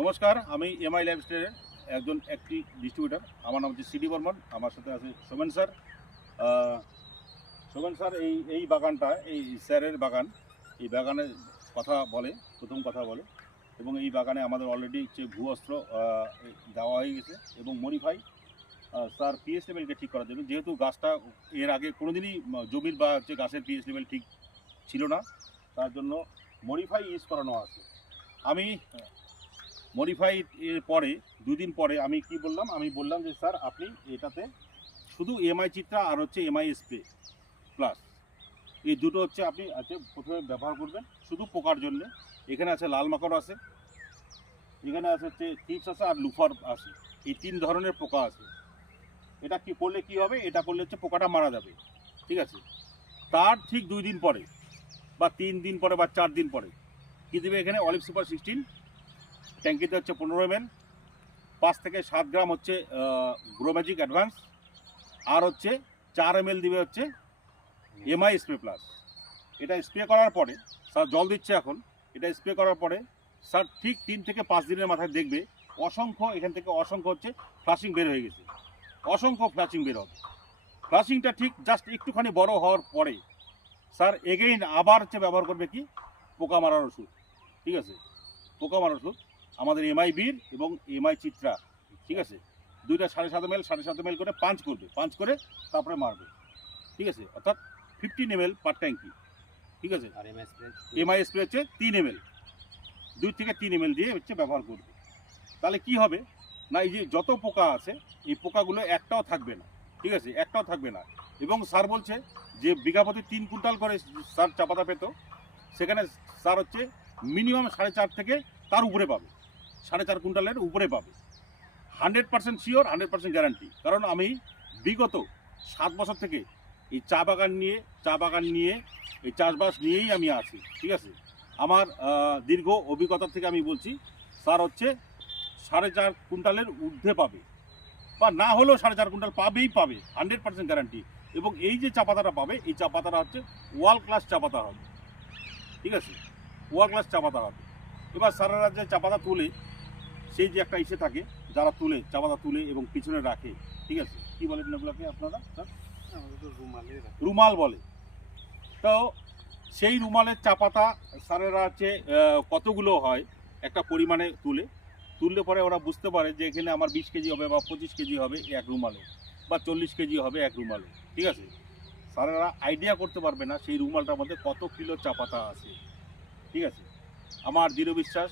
নমস্কার, আমি এমআই লাইফস্টাইলের একজন অ্যাক্টিভ ডিস্ট্রিবিউটার। আমার নাম হচ্ছে সিডি বর্মন। আমার সাথে আছে সোমেন স্যার। সোমেন স্যার এই বাগানটা, এই স্যারের বাগান, এই বাগানের কথা বলে, প্রথম কথা বলে। এবং এই বাগানে আমাদের অলরেডি হচ্ছে ভূ অস্ত্র দেওয়া হয়ে গেছে এবং মডিফাই স্যার পিএইচ লেভেলকে ঠিক করার জন্য, যেহেতু গাছটা এর আগে কোনোদিনই জমির বা হচ্ছে গাছের পিএইচ লেভেল ঠিক ছিল না, তার জন্য মডিফাই ইউজ করানো আছে। আমি মডিফাই এর পরে 2 দিন পরে আমি কি বললাম, আমি বললাম যে স্যার আপনি এটাতে শুধু এমআই চিত্রা আর হচ্ছে এমআই স্প্রে প্লাস এই দুটো হচ্ছে আপনি প্রথমে ব্যবহার করবেন শুধু পোকার জন্য। এখানে আছে লাল মাকড় আছে, এখানে আছে হচ্ছে থিপস আছে আর লুফার আছে। এই 3 ধরনের পোকা আছে। এটা কি করলে কি হবে, এটা করলে হচ্ছে পোকাটা মারা যাবে, ঠিক আছে। তার ঠিক 2 দিন পরে বা 3 দিন পরে বা 4 দিন পরে কি দেবে, এখানে অলিভ সুপার 16 ট্যাঙ্কিতে হচ্ছে 15 ml, 5 থেকে 7 গ্রাম হচ্ছে গ্রো ম্যাজিক অ্যাডভান্স, আর হচ্ছে 4 ml দিবে হচ্ছে এমআই স্প্রে প্লাস। এটা স্প্রে করার পরে স্যার জল দিচ্ছে এখন। এটা স্প্রে করার পরে স্যার ঠিক 3 থেকে 5 দিনের মাথায় দেখবে অসংখ্য এখান থেকে অসংখ্য হচ্ছে ফ্লাশিং বের হয়ে গেছে, অসংখ্য ফ্লাশিং বের হবে। ফ্লাশিংটা ঠিক জাস্ট একটুখানি বড় হওয়ার পরে স্যার এগেইন আবার হচ্ছে ব্যবহার করবে কি, পোকা মারার ওষুধ, ঠিক আছে। পোকা মারার ওষুধ আমাদের এমআই বীর এবং এমআই চিত্রা, ঠিক আছে। দুইটা 7.5 ml করে পাঞ্চ করবে, পাঞ্চ করে তারপরে মারবে, ঠিক আছে। অর্থাৎ 15 ml পার ট্যাঙ্কি, ঠিক আছে। আর এমআই স্প্রে হচ্ছে 3 ml, 2 থেকে 3 ml দিয়ে হচ্ছে ব্যবহার করবে। তাহলে কি হবে না, এই যে যত পোকা আছে এই পোকাগুলো একটাও থাকবে না, ঠিক আছে, একটাও থাকবে না। এবং স্যার বলছে যে বিঘা প্রতি 3 কুইন্টাল করে স্যার চাপাতা পেত, সেখানে স্যার হচ্ছে মিনিমাম 4.5 থেকে তার উপরে পাবে, 4.5 কুইন্টালের উপরে পাবে। 100% শিওর, 100% গ্যারান্টি। কারণ আমি বিগত 7 বছর থেকে এই চা বাগান নিয়ে এই চাষবাস নিয়েই আমি আছি, ঠিক আছে। আমার দীর্ঘ অভিজ্ঞতা থেকে আমি বলছি স্যার হচ্ছে 4.5 কুইন্টালের ঊর্ধ্বে পাবে, বা না হলেও 4.5 কুইন্টাল পাবেই পাবে, 100% গ্যারান্টি। এবং এই যে চা পাতাটা পাবে, এই চা পাতাটা হচ্ছে ওয়ার্ল্ড ক্লাস চা পাতা হবে, ঠিক আছে, ওয়ার্ল্ড ক্লাস চা পাতা হবে। এবার স্যারেরা যে চা পাতা তোলে, সেই যে একটা ইসে থাকে, যারা তুলে চা পাতা তুলে এবং পিছনে রাখে, ঠিক আছে, কি বলেন এগুলোকে আপনারা স্যার? রুমাল বলে। তো সেই রুমালের চা পাতা স্যারেরা হচ্ছে কতগুলো হয় একটা পরিমাণে তুললে পরে ওরা বুঝতে পারে যে এখানে আমার 20 কেজি হবে বা 25 কেজি হবে এক রুমালে, বা 40 কেজি হবে এক রুমালে, ঠিক আছে। স্যারেরা আইডিয়া করতে পারবে না সেই রুমালটার মধ্যে কত কিলো চা পাতা আছে, ঠিক আছে। আমার দৃঢ় বিশ্বাস